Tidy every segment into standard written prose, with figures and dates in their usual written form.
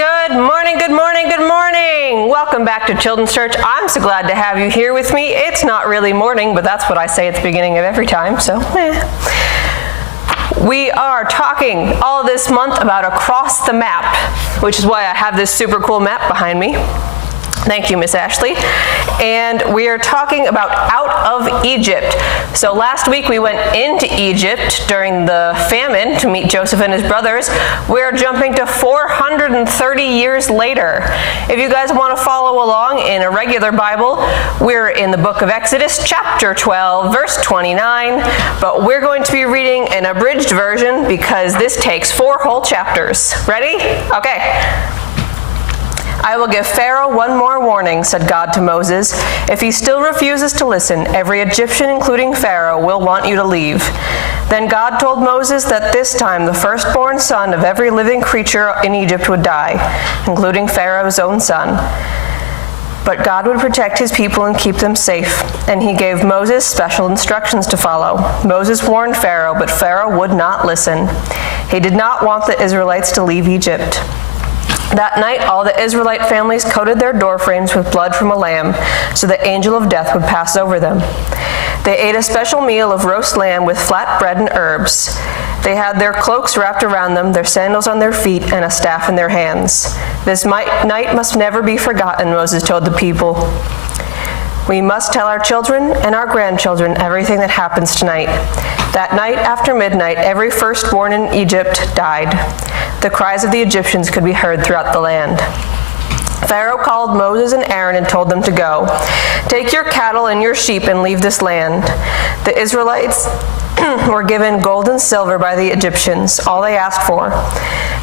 Good morning, good morning, good morning. Welcome back to Children's Church. I'm so glad to have you here with me. It's not really morning, but that's what I say at the beginning of every time, so We are talking all this month about across the map, which is why I have this super cool map behind me. Thank you, Miss Ashley. And we are talking about out of Egypt. So last week we went into Egypt during the famine to meet Joseph and his brothers. We're jumping to 430 years later. If you guys want to follow along in a regular Bible, we're in the book of Exodus, chapter 12, verse 29. But we're going to be reading an abridged version because this takes 4 whole chapters. Ready? Okay. I will give Pharaoh one more warning, said God to Moses. If he still refuses to listen, every Egyptian, including Pharaoh, will want you to leave. Then God told Moses that this time the firstborn son of every living creature in Egypt would die, including Pharaoh's own son. But God would protect his people and keep them safe, and he gave Moses special instructions to follow. Moses warned Pharaoh, but Pharaoh would not listen. He did not want the Israelites to leave Egypt. That night, all the Israelite families coated their doorframes with blood from a lamb, so the angel of death would pass over them. They ate a special meal of roast lamb with flat bread and herbs. They had their cloaks wrapped around them, their sandals on their feet, and a staff in their hands. This night must never be forgotten, Moses told the people. We must tell our children and our grandchildren everything that happens tonight. That night after midnight, every firstborn in Egypt died. The cries of the Egyptians could be heard throughout the land. Pharaoh called Moses and Aaron and told them to go. Take your cattle and your sheep and leave this land. The Israelites were given gold and silver by the Egyptians, all they asked for.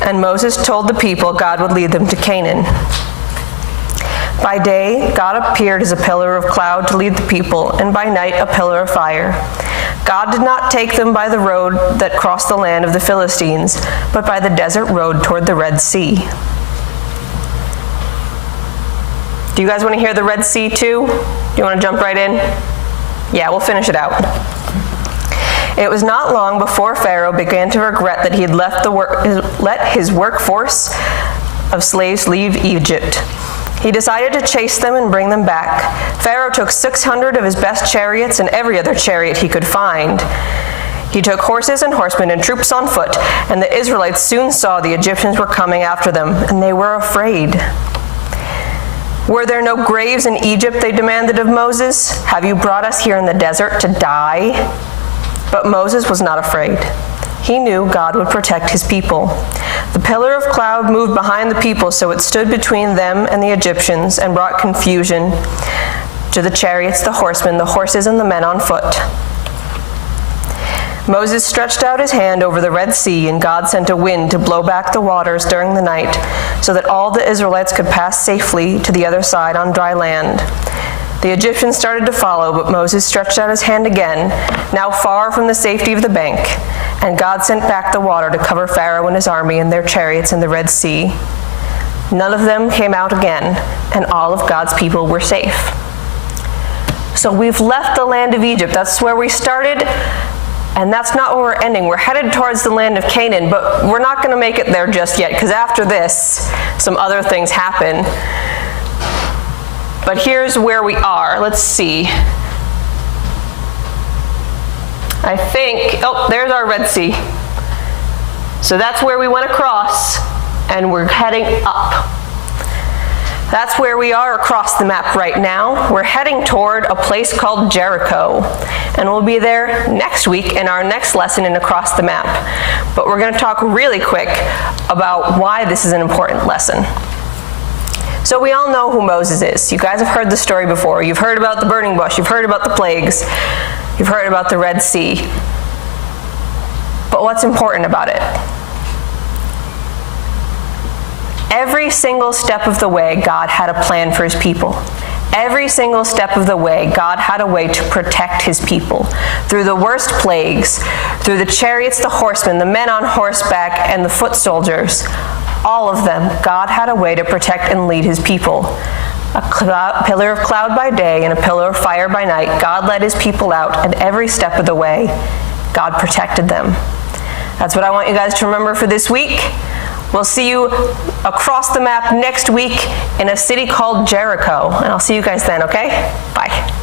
And Moses told the people God would lead them to Canaan. By day, God appeared as a pillar of cloud to lead the people, and by night a pillar of fire. God did not take them by the road that crossed the land of the Philistines, but by the desert road toward the Red Sea. Do you guys want to hear the Red Sea too? Do you want to jump right in? Yeah, we'll finish it out. It was not long before Pharaoh began to regret that he had let his workforce of slaves leave Egypt. He decided to chase them and bring them back. Pharaoh took 600 of his best chariots and every other chariot he could find. He took horses and horsemen and troops on foot, and the Israelites soon saw the Egyptians were coming after them, and they were afraid. Were there no graves in Egypt, they demanded of Moses? Have you brought us here in the desert to die? But Moses was not afraid. He knew God would protect his people. The pillar of cloud moved behind the people, so it stood between them and the Egyptians and brought confusion to the chariots, the horsemen, the horses, and the men on foot. Moses stretched out his hand over the Red Sea, and God sent a wind to blow back the waters during the night, so that all the Israelites could pass safely to the other side on dry land. The Egyptians started to follow, but Moses stretched out his hand again, now far from the safety of the bank, and God sent back the water to cover Pharaoh and his army and their chariots in the Red Sea. None of them came out again, and all of God's people were safe. So we've left the land of Egypt. That's where we started, and that's not where we're ending. We're headed towards the land of Canaan, but we're not going to make it there just yet, because after this, some other things happen. But here's where we are. Let's see. I think, there's our Red Sea. So that's where we went across, and we're heading up. That's where we are across the map right now. We're heading toward a place called Jericho, and we'll be there next week in our next lesson in Across the Map. But we're going to talk really quick about why this is an important lesson. So we all know who Moses is. You guys have heard the story before. You've heard about the burning bush. You've heard about the plagues. You've heard about the Red Sea. But what's important about it? Every single step of the way, God had a plan for his people. Every single step of the way, God had a way to protect his people. Through the worst plagues, through the chariots, the horsemen, the men on horseback, and the foot soldiers, all of them, God had a way to protect and lead his people. A pillar of cloud by day and a pillar of fire by night, God led his people out, and every step of the way, God protected them. That's what I want you guys to remember for this week. We'll see you across the map next week in a city called Jericho, and I'll see you guys then, okay? Bye.